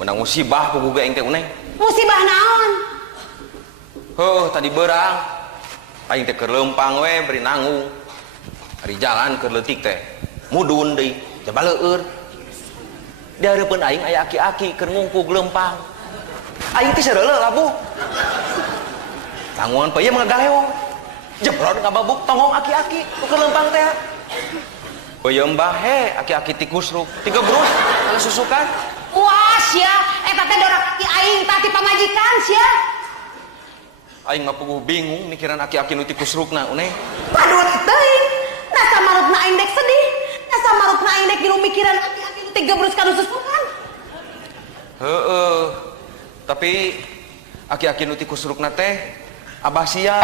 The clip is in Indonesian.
menang musibah ku guga ente uneng. Musibah naon? Tadi berang aing teh keur leumpang we beri nanggung. Ari jalan keur leutik teh mudun deui, coba leueur. Di hareupeun aing aya aki-aki keur ngungkug leumpang. Aing teh sareuleuh labuh. Tanggungan peuyeum ngagaleong. Jebrod ngababuk tongong aki-aki keur leumpang teh. Peuyeum bahe aki-aki tikusruk, tigebrus kalau susukan. Wah sia, eta teh dorak aki aing tadi pamajikan sia. Aing mah puguh bingung mikiran aki-aki nu tikusrukna uneng. Padut teuing, nasa marupna aing dek sedih, nasa marupna aing dek ngilu mikiran aki-aki nu tigebrus kana susukan. Tapi aki-aki nu tikusrukna teh abah sia.